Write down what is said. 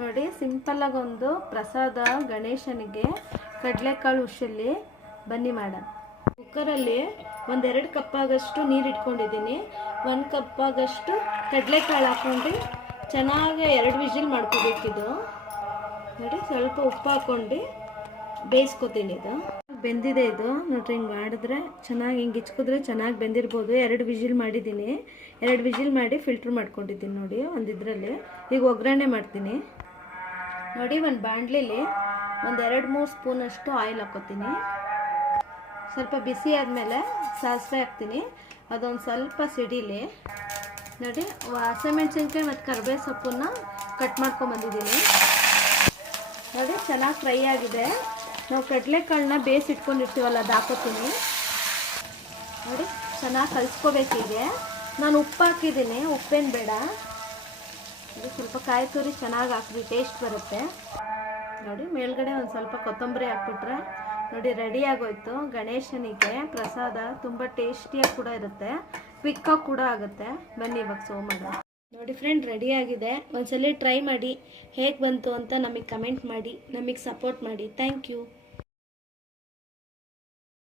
ನೋಡಿ ಸಿಂಪಲ್ಲಾಗಿ ಒಂದು ಪ್ರಸಾದ ಗಣೇಶನಿಗೆ ಕಡಲೆಕಾಳು ಉಶಲ್ಲಿ ಬನ್ನಿ ಮಾಡೋಣ. ಕುಕ್ಕರಲ್ಲಿ 1-2 ಕಪ್ ಆಗಷ್ಟು ನೀರು ಇಟ್ಕೊಂಡಿದ್ದೀನಿ. 1 ಕಪ್ ಆಗಷ್ಟು ಕಡಲೆಕಾಳು ಹಾಕ್ಕೊಂಡು ಚೆನ್ನಾಗಿ 2 ವಿಜಿಲ್ ಮಾಡ್ಕೋಬೇಕಿದು. ನೋಡಿ ಸ್ವಲ್ಪ ಉಪ್ಪು ಹಾಕ್ಕೊಂಡು ಬೇಯಿಸ್ಕೊತೀನಿ. ಇದು ಬೆಂದಿದೆ. ಇದು ನೋಡ್ರಿ ಹಿಂಗೆ ಮಾಡಿದ್ರೆ ಚೆನ್ನಾಗಿ ಹಿಂಗೆ ಇಚ್ಕಿದ್ರೆ ಚೆನ್ನಾಗಿ ಬೆಂದಿರ್ಬೋದು. 2 ವಿಜಿಲ್ ಮಾಡಿದ್ದೀನಿ. 2 ವಿಜಿಲ್ ಮಾಡಿ ಫಿಲ್ಟ್ರ್ ಮಾಡ್ಕೊಂಡಿದ್ದೀನಿ ನೋಡಿ ಒಂದಿದ್ರಲ್ಲಿ. ಈಗ ಒಗ್ಗರಣೆ ಮಾಡ್ತೀನಿ ನೋಡಿ. ಒಂದು ಬಾಣಲಿಲಿ 1-2-3 ಸ್ಪೂನಷ್ಟು ಆಯಿಲ್ ಹಾಕ್ಕೊತೀನಿ. ಸ್ವಲ್ಪ ಬಿಸಿ ಆದಮೇಲೆ ಸಾಸಿವೆ ಹಾಕ್ತೀನಿ. ಅದೊಂದು ಸ್ವಲ್ಪ ಸಿಡಿಲಿ. ನೋಡಿ ಹಸಿಮೆಣಸಿನ್ಕಾಯಿ ಮತ್ತು ಕರಿಬೇವು ಸೊಪ್ಪನ್ನ ಕಟ್ ಮಾಡ್ಕೊಂಬಂದಿದ್ದೀನಿ. ನೋಡಿ ಚೆನ್ನಾಗಿ ಫ್ರೈ ಆಗಿದೆ. ನಾವು ಕಡಲೆಕಾಳನ್ನ ಬೇಯಿಸಿಟ್ಕೊಂಡಿರ್ತೀವಲ್ಲ ಅದು ಹಾಕೋತೀನಿ. ನೋಡಿ ಚೆನ್ನಾಗಿ ಕಲಿಸ್ಕೋಬೇಕೀಗೆ. ನಾನು ಉಪ್ಪು ಹಾಕಿದ್ದೀನಿ, ಉಪ್ಪೇನು ಬೇಡ. ನೋಡಿ ಸ್ವಲ್ಪ ಕಾಯಿ ತುರಿ ಚೆನ್ನಾಗಿ ಹಾಕಿದ್ವಿ, ಟೇಸ್ಟ್ ಬರುತ್ತೆ. ನೋಡಿ ಮೇಲ್ಗಡೆ ಒಂದು ಸ್ವಲ್ಪ ಕೊತ್ತಂಬರಿ ಹಾಕ್ಬಿಟ್ರೆ ನೋಡಿ ರೆಡಿ ಆಗೋಯ್ತು. ಗಣೇಶನಿಗೆ ಪ್ರಸಾದ ತುಂಬ ಟೇಸ್ಟಿಯಾಗಿ ಕೂಡ ಇರುತ್ತೆ, ಕ್ವಿಕ್ಕಾಗಿ ಕೂಡ ಆಗುತ್ತೆ. ಬನ್ನಿ ಇವಾಗ ಸರ್ವ್ ಮಾಡೋಣ. ನೋಡಿ ಫ್ರೆಂಡ್ ರೆಡಿ ಆಗಿದೆ. ಒಂದ್ಸಲ ಟ್ರೈ ಮಾಡಿ ಹೇಗೆ ಬಂತು ಅಂತ ನಮಗೆ ಕಮೆಂಟ್ ಮಾಡಿ, ನಮಗೆ ಸಪೋರ್ಟ್ ಮಾಡಿ. Thank you.